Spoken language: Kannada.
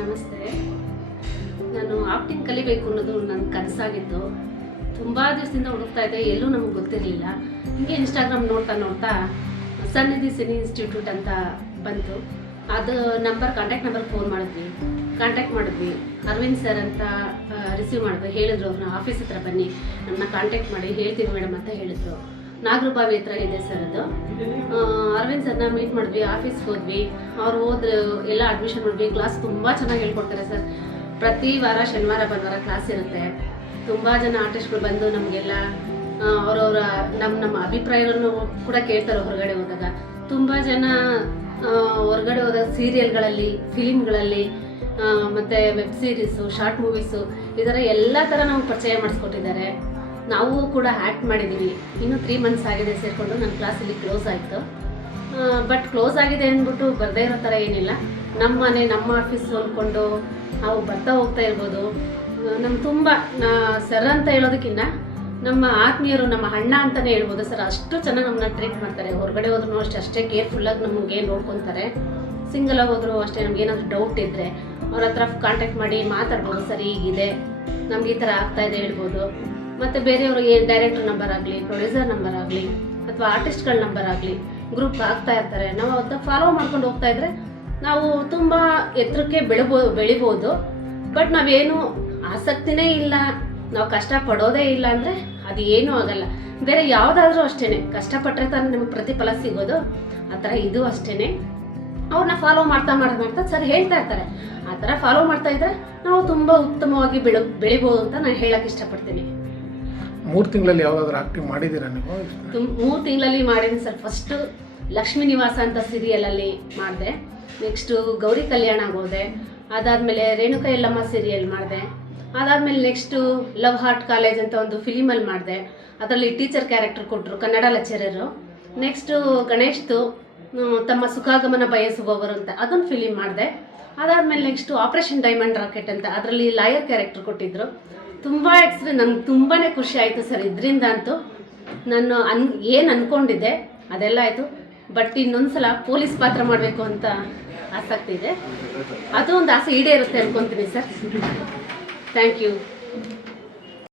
ನಮಸ್ತೆ. ನಾನು ಆಕ್ಟಿಂಗ್ ಕಲಿಬೇಕು ಅನ್ನೋದು ನನ್ನ ಕನಸಾಗಿತ್ತು. ತುಂಬ ದಿವಸದಿಂದ ಹುಡುಕ್ತಾ ಇದ್ದೆ, ಎಲ್ಲೂ ನಮಗೆ ಗೊತ್ತಿರಲಿಲ್ಲ. ಹೀಗೆ ಇನ್ಸ್ಟಾಗ್ರಾಮ್ ನೋಡ್ತಾ ನೋಡ್ತಾ ಸನ್ನಿಧಿ ಸಿನಿ ಇನ್ಸ್ಟಿಟ್ಯೂಟ್ ಅಂತ ಬಂತು. ಅದು ಕಾಂಟ್ಯಾಕ್ಟ್ ನಂಬರ್ ಫೋನ್ ಮಾಡಿದ್ವಿ. ಅರವಿಂದ್ ಸರ್ ಅಂತ ರಿಸೀವ್ ಮಾಡಿದ್ವಿ. ಹೇಳಿದ್ರು ಅವ್ರನ್ನ ಆಫೀಸ್ ಹತ್ರ ಬನ್ನಿ, ನಮ್ಮನ್ನ ಕಾಂಟ್ಯಾಕ್ಟ್ ಮಾಡಿ ಹೇಳ್ತೀವಿ ಮೇಡಮ್ ಅಂತ ಹೇಳಿದ್ರು. ನಾಗರಬಾವಿ ಹತ್ರ ಇದೆ ಸರ್ ಅದು. ಅರವಿಂದ್ ಸರ್ನ ಮೀಟ್ ಮಾಡಿದ್ವಿ, ಆಫೀಸ್ಗೆ ಹೋದ್ವಿ. ಅವ್ರು ಎಲ್ಲ ಅಡ್ಮಿಷನ್ ಮಾಡಿದ್ವಿ. ಕ್ಲಾಸ್ ತುಂಬ ಚೆನ್ನಾಗಿ ಹೇಳ್ಕೊಡ್ತಾರೆ ಸರ್. ಪ್ರತಿ ವಾರ ಶನಿವಾರ ಭಾನುವಾರ ಕ್ಲಾಸ್ ಇರುತ್ತೆ. ತುಂಬ ಜನ ಆರ್ಟಿಸ್ಟ್ಗಳು ಬಂದು ನಮಗೆಲ್ಲ ಅವರವರ ನಮ್ಮ ಅಭಿಪ್ರಾಯಗಳನ್ನು ಕೂಡ ಕೇಳ್ತಾರೆ. ಹೊರಗಡೆ ಹೋದಾಗ ತುಂಬ ಜನ ಹೊರಗಡೆ ಹೋದಾಗ ಸೀರಿಯಲ್ಗಳಲ್ಲಿ, ಫಿಲಿಮ್ಗಳಲ್ಲಿ, ಮತ್ತು ವೆಬ್ ಸೀರೀಸು, ಶಾರ್ಟ್ ಮೂವೀಸು, ಈ ಥರ ಎಲ್ಲ ಥರ ನಾವು ಪರಿಚಯ ಮಾಡಿಸ್ಕೊಟ್ಟಿದ್ದಾರೆ. ನಾವು ಕೂಡ ಆ್ಯಕ್ಟ್ ಮಾಡಿದ್ದೀವಿ. ಇನ್ನೂ 3 ಮಂತ್ಸ್ ಆಗಿದೆ ಸೇರಿಕೊಂಡು. ನನ್ನ ಕ್ಲಾಸಲ್ಲಿ ಕ್ಲೋಸ್ ಆಯಿತು. ಬಟ್ ಕ್ಲೋಸ್ ಆಗಿದೆ ಅಂದ್ಬಿಟ್ಟು ಬರದೇ ಇರೋ ಥರ ಏನಿಲ್ಲ. ನಮ್ಮ ಮನೆ, ನಮ್ಮ ಆಫೀಸು ಅಂದ್ಕೊಂಡು ನಾವು ಬರ್ತಾ ಹೋಗ್ತಾ ಇರ್ಬೋದು. ನಮ್ಗೆ ತುಂಬ ಸರ್ ಅಂತ ಹೇಳೋದಕ್ಕಿಂತ ನಮ್ಮ ಆತ್ಮೀಯರು, ನಮ್ಮ ಅಣ್ಣ ಅಂತಲೇ ಹೇಳ್ಬೋದು ಸರ್. ಅಷ್ಟು ಚೆನ್ನಾಗಿ ನಮ್ಮನ್ನ ಟ್ರೀಟ್ ಮಾಡ್ತಾರೆ. ಹೊರಗಡೆ ಹೋದ್ರೂ ಅಷ್ಟೇ ಕೇರ್ಫುಲ್ಲಾಗಿ ನಮಗೆ ನೋಡ್ಕೊತಾರೆ. ಸಿಂಗಲಾಗಿ ಹೋದರೂ ಅಷ್ಟೇ. ನಮ್ಗೆ ಏನಾದರೂ ಡೌಟ್ ಇದ್ದರೆ ಅವ್ರ ಹತ್ರ ಕಾಂಟ್ಯಾಕ್ಟ್ ಮಾಡಿ ಮಾತಾಡ್ಬೋದು. ಸರ್ ಹೀಗಿದೆ, ನಮ್ಗೆ ಈ ಥರ ಆಗ್ತಾಯಿದೆ ಹೇಳ್ಬೋದು. ಮತ್ತು ಬೇರೆಯವ್ರಿಗೆ ಡೈರೆಕ್ಟರ್ ನಂಬರ್ ಆಗಲಿ, ಪ್ರೊಡ್ಯೂಸರ್ ನಂಬರ್ ಆಗಲಿ, ಅಥವಾ ಆರ್ಟಿಸ್ಟ್ಗಳ ನಂಬರ್ ಆಗಲಿ ಗ್ರೂಪ್ ಆಗ್ತಾ ಇರ್ತಾರೆ. ನಾವು ಅದನ್ನ ಫಾಲೋ ಮಾಡ್ಕೊಂಡು ಹೋಗ್ತಾ ಇದ್ರೆ ನಾವು ತುಂಬ ಎತ್ತರಕ್ಕೆ ಬೆಳಿಬೋದು. ಬಟ್ ನಾವೇನು ಆಸಕ್ತಿನೇ ಇಲ್ಲ, ನಾವು ಕಷ್ಟಪಡೋದೇ ಇಲ್ಲ ಅಂದರೆ ಅದು ಏನೂ ಆಗಲ್ಲ. ಬೇರೆ ಯಾವುದಾದ್ರೂ ಅಷ್ಟೇ, ಕಷ್ಟಪಟ್ಟರೆ ತಾನೇ ನಮಗೆ ಪ್ರತಿಫಲ ಸಿಗೋದು. ಆ ಥರ ಇದು ಅಷ್ಟೇ. ಅವ್ರನ್ನ ಫಾಲೋ ಮಾಡ್ತಾ ಸರ್ ಹೇಳ್ತಾ ಇರ್ತಾರೆ. ಆ ಥರ ಫಾಲೋ ಮಾಡ್ತಾ ಇದ್ದರೆ ನಾವು ತುಂಬ ಉತ್ತಮವಾಗಿ ಬೆಳಿಬೋದು ಅಂತ ನಾನು ಹೇಳಕ್ಕೆ ಇಷ್ಟಪಡ್ತೀನಿ. 3 ತಿಂಗಳಲ್ಲಿ ಯಾವುದಾದ್ರೂ ಆಕ್ಟಿಂಗ್ ಮಾಡಿದ್ದೀರಾ ನೀವು? 3 ತಿಂಗಳಲ್ಲಿ ಮಾಡಿದ್ದೀನಿ ಸರ್. ಫಸ್ಟು ಲಕ್ಷ್ಮೀ ನಿವಾಸ ಅಂತ ಸೀರಿಯಲಲ್ಲಿ ಮಾಡಿದೆ. ನೆಕ್ಸ್ಟು ಗೌರಿ ಕಲ್ಯಾಣಕ್ಕೆ ಹೋದೆ. ಅದಾದಮೇಲೆ ರೇಣುಕಾ ಯಲ್ಲಮ್ಮ ಸೀರಿಯಲ್ ಮಾಡಿದೆ. ಅದಾದಮೇಲೆ ನೆಕ್ಸ್ಟು ಲವ್ ಹಾರ್ಟ್ ಕಾಲೇಜ್ ಅಂತ ಒಂದು ಫಿಲಿಮಲ್ಲಿ ಮಾಡಿದೆ. ಅದರಲ್ಲಿ ಟೀಚರ್ ಕ್ಯಾರೆಕ್ಟರ್ ಕೊಟ್ಟರು, ಕನ್ನಡ ಲೆಕ್ಚರರು. ನೆಕ್ಸ್ಟು ಗಣೇಶ್ದು ತಮ್ಮ ಸುಖಾಗಮನ ಬಯಸುವವರು ಅಂತ ಅದೊಂದು ಫಿಲಿಮ್ ಮಾಡಿದೆ. ಅದಾದಮೇಲೆ ನೆಕ್ಸ್ಟು ಆಪರೇಷನ್ ಡೈಮಂಡ್ ರಾಕೆಟ್ ಅಂತ ಅದರಲ್ಲಿ ಲಾಯರ್ ಕ್ಯಾರೆಕ್ಟರ್ ಕೊಟ್ಟಿದ್ದರು. ತುಂಬ ನನಗೆ ತುಂಬಾ ಖುಷಿ ಆಯಿತು ಸರ್. ಇದರಿಂದ ಅಂತೂ ನಾನು ಏನು ಅಂದ್ಕೊಂಡಿದ್ದೆ ಅದೆಲ್ಲ ಆಯಿತು. ಬಟ್ ಇನ್ನೊಂದ್ಸಲ ಪೊಲೀಸ್ ಪಾತ್ರ ಮಾಡಬೇಕು ಅಂತ ಆಸಕ್ತಿ ಇದೆ. ಅದು ಒಂದು ಆಸೆ ಈಡೇರುತ್ತೆ ಅನ್ಕೊತೀನಿ ಸರ್. Thank you.